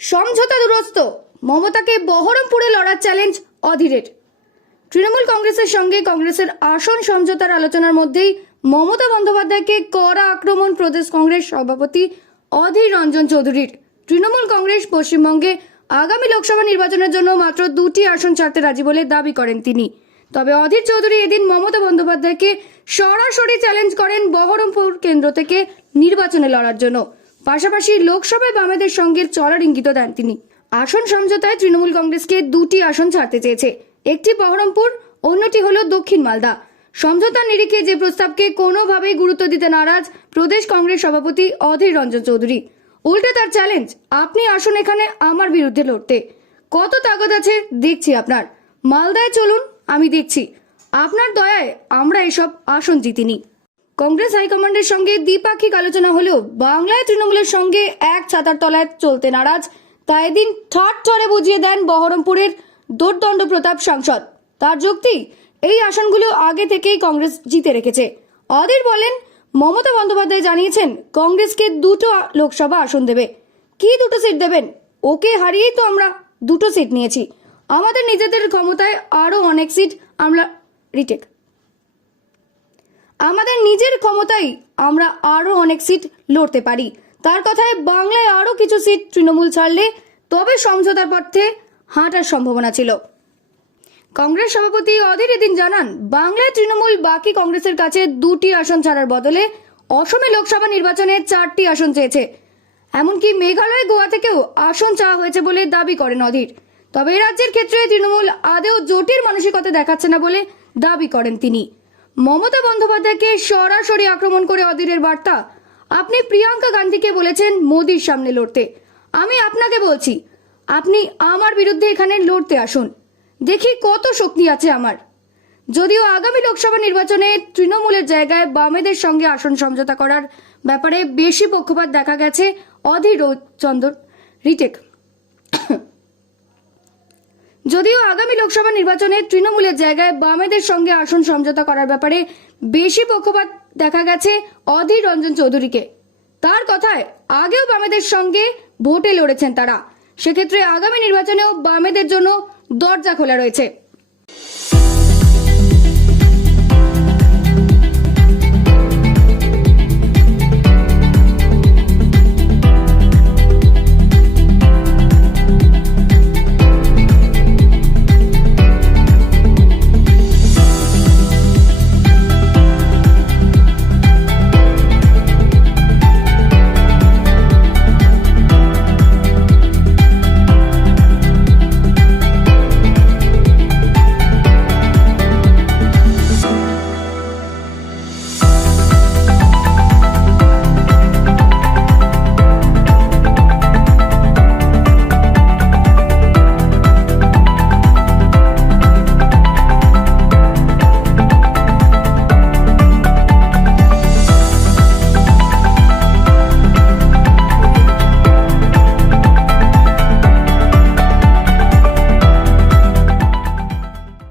সমঝোতা দুরস্ত, মমতাকে বহরমপুরে লড়ার চ্যালেঞ্জ অধীরের। তৃণমূল কংগ্রেসের সঙ্গে কংগ্রেসের আসন সমঝোতার আলোচনার মধ্যেই মমতা বন্দ্যোপাধ্যায়কে কড়া আক্রমণ প্রদেশ কংগ্রেস সভাপতি অধীর রঞ্জন চৌধুরীর। তৃণমূল কংগ্রেস পশ্চিমবঙ্গে আগামী লোকসভা নির্বাচনের জন্য মাত্র 2টি আসন ছাড়তে রাজি বলে দাবি করেন তিনি। তবে অধীর চৌধুরী এদিন মমতা বন্দ্যোপাধ্যায়কে সরাসরি চ্যালেঞ্জ করেন বহরমপুর কেন্দ্র থেকে নির্বাচনে লড়ার জন্য। পাশাপাশি লোকসভায় বামেদের সঙ্গে চলার ইঙ্গিত দেন তিনি। আসন সমঝোতায় তৃণমূল কংগ্রেসকে 2টি আসন ছাড়তে চেয়েছে, একটি বহরমপুর, অন্যটি হলো দক্ষিণ মালদা। সমঝোতার নিরিখে যে প্রস্তাবকে কোনোভাবেই গুরুত্ব দিতে নারাজ প্রদেশ কংগ্রেস সভাপতি অধীর রঞ্জন চৌধুরী। উল্টে তার চ্যালেঞ্জ, আপনি আসুন এখানে আমার বিরুদ্ধে লড়তে, কত তাগদ আছে দেখছি আপনার। মালদায় চলুন, আমি দেখছি, আপনার দয়ায় আমরা এসব আসন জিতিনি। কংগ্রেস হাইকমান্ডের সঙ্গে দ্বিপাক্ষিক আলোচনা হলেও বাংলায় তৃণমূলের সঙ্গে এক ছাতার তলায় চলতে নারাজ, তাই এদিন ঠরে বুঝিয়ে দেন বহরমপুরের দোর্দণ্ড প্রতাপ সাংসদ। তার যুক্তি, এই আসনগুলো আগে থেকেই কংগ্রেস জিতে রেখেছে। অধীর বলেন, মমতা বন্দ্যোপাধ্যায় জানিয়েছেন কংগ্রেসকে 2টো লোকসভা আসন দেবে। কি 2টো সিট দেবেন? ওকে হারিয়েই তো আমরা 2টো সিট নিয়েছি। আমাদের নিজেদের ক্ষমতায় আরো অনেক সিট আমরা আমাদের নিজের ক্ষমতায় আমরা আরো অনেক সিট লড়তে পারি। তার কথায় বাংলায় আরো কিছু সিট তৃণমূল ছাড়লে তবে সমঝোতার পথে হাঁটার সম্ভাবনা ছিল। কংগ্রেস সভাপতি অধীর এদিন জানান, বাংলায় তৃণমূল বাকি কংগ্রেসের কাছে 2টি আসন ছাড়ার বদলে অসমে লোকসভা নির্বাচনে 4টি আসন চেয়েছে। এমনকি মেঘালয়, গোয়া থেকেও আসন চাওয়া হয়েছে বলে দাবি করেন অধীর। তবে এই রাজ্যের ক্ষেত্রে তৃণমূল আদেও জোটের মানসিকতা দেখাচ্ছে না বলে দাবি করেন তিনি। মমতা বন্দ্যোপাধ্যায়কে সরাসরি আক্রমণ করে অধীরের বার্তা, আপনি প্রিয়াঙ্কা গান্ধীকে বলেছেন মোদির সামনে লড়তে, আমি আপনাকে বলছি আপনি আমার বিরুদ্ধে এখানে লড়তে আসুন, দেখি কত শক্তি আছে আমার। যদিও আগামী লোকসভা নির্বাচনে তৃণমূলের জায়গায় বামেদের সঙ্গে আসন সমঝোতা করার ব্যাপারে বেশি পক্ষপাত দেখা গেছে অধীর চন্দ্র রিটেক। যদিও আগামী লোকসভা নির্বাচনে তৃণমূলের জায়গায় বামেদের সঙ্গে আসন সমঝোতা করার ব্যাপারে বেশি পক্ষপাত দেখা গেছে অধীর রঞ্জন চৌধুরীকে। তার কথায়, আগেও বামেদের সঙ্গে ভোটে লড়েছেন তারা, সেক্ষেত্রে আগামী নির্বাচনেও বামেদের জন্য দরজা খোলা রয়েছে।